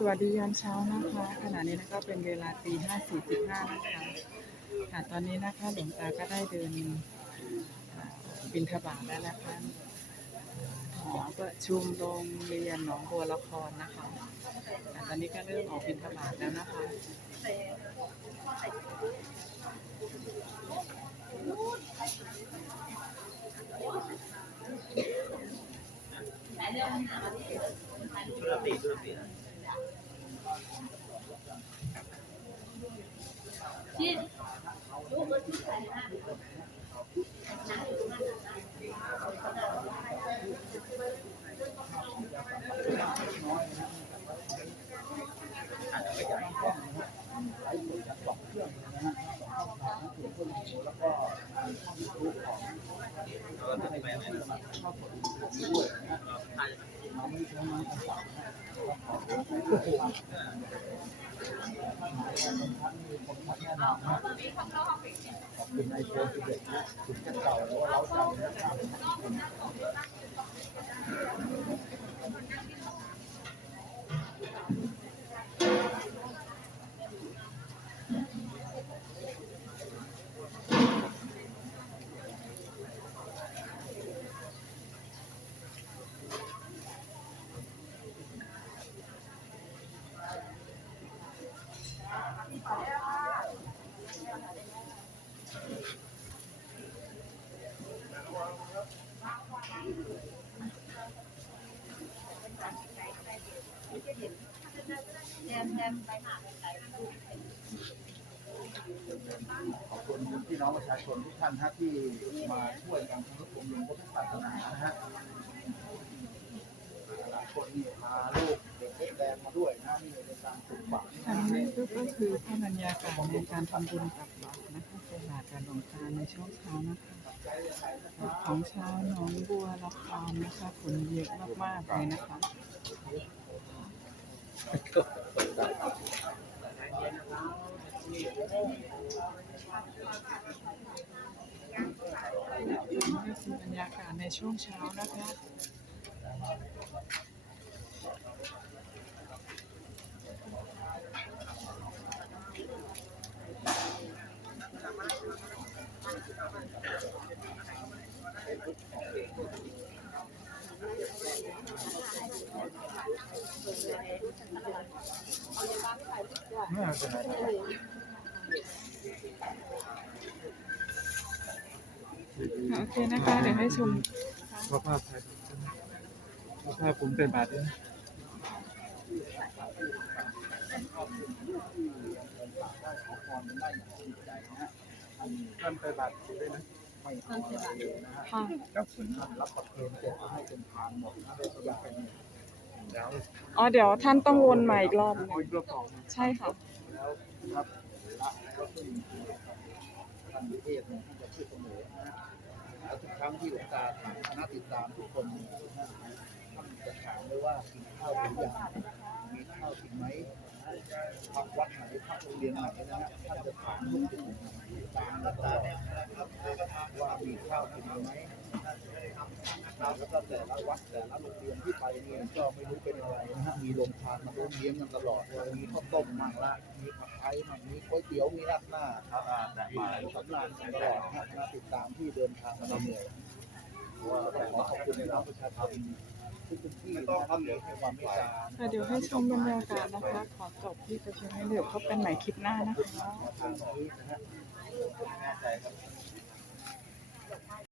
สวัสดียามเช้านะคะขณะนี้นะคะเป็นเวลาตีห้าสี่สิบห้านะคะค่ะตอนนี้นะคะหลวงตาก็ได้เดินบินทบาทแล้วนะคะหอประชุมโรงเรียนหนองบัวละครนะคะค่ตอนนี้ก็เริ่มออกบินทบาทแล้วนะคะเป็น ที่ลูกก็ชุดใส่นะ ไอโฟน11นะถึงจะเก่าแล้วเราจำนะครับ ขอบคุณพี่น้องประชาชนทุกท่านฮะที่มาช่วยกันทำนุบำรุงพระพุทธศาสนานะฮะหลายคนนี่พาลูกเด็กเล็กแดงมาด้วยนะนี่ในการปลูกฝัง อันนี้ก็คือภาพบรรยากาศในการทำบุญตับาตรนะคะเป็นบาตรการหลวงตาในช่วงเช้านะคะของเช้าหนองบัวละครนะคะคนเยอะมากๆเลยนะคะนี่คือบรรยากาศในช่วงเช้านะคะ ไม่เป็นไรนะครับ โอเคนะคะ เดี๋ยวให้ชมพระภาพไทยพระภาพผมเป็นบาทด้วยนะได้ขอพรได้อย่างจริงใจนะฮะท่านไปบาทด้วยนะไม่ทำอะไรเลยนะฮะค่ะครับคุณท่านรับประเคนเสร็จก็ให้เป็นทานหมดนะได้สบายเป็น แล้วอ๋อเดี๋ยวท่านต้องวนใหม่อีกรอบหนึ่งรอบสองใช่ค่ะ แล้วครับละก็ขึ้นท่านนิเทศเนี่ยท่านจะพูดเสมอนะแล้วทุกครั้งที่หลวงตาถามคณะติดตามทุกคนท่านจะถามเลยว่ากินข้าวหรือยังมีข้าวกินไหมพักวัดไหนพักโรงเรียนไหนนะฮะท่านจะถามทุกสิ่งตามหลักตาว่ามีข้าวกินไหม แล้วก็แต่ละวัดแต่ละโรงเรียนที่ไปเนี่ยก็ไม่รู้เป็นอะไรนะฮะมีโรงทานมาร่วมเลี้ยงกันตลอดเลยมีข้าวต้มมั่งละมีผัดไทยมั่งมีก๋วยเตี๋ยวมีราดหน้าครับมีสำรานกันตลอดนะฮะติดตามที่เดินทางมาเหนื่อยก็ต้องขอขอบคุณในน้องประชาชนทุกๆที่นะครับให้ความเมตตาค่ะเดี๋ยวให้ชมบรรยากาศนะคะ ขอจบที่ประชุมให้เดี๋ยวพบกันใหม่คลิปหน้านะคะทางนี้นะฮะ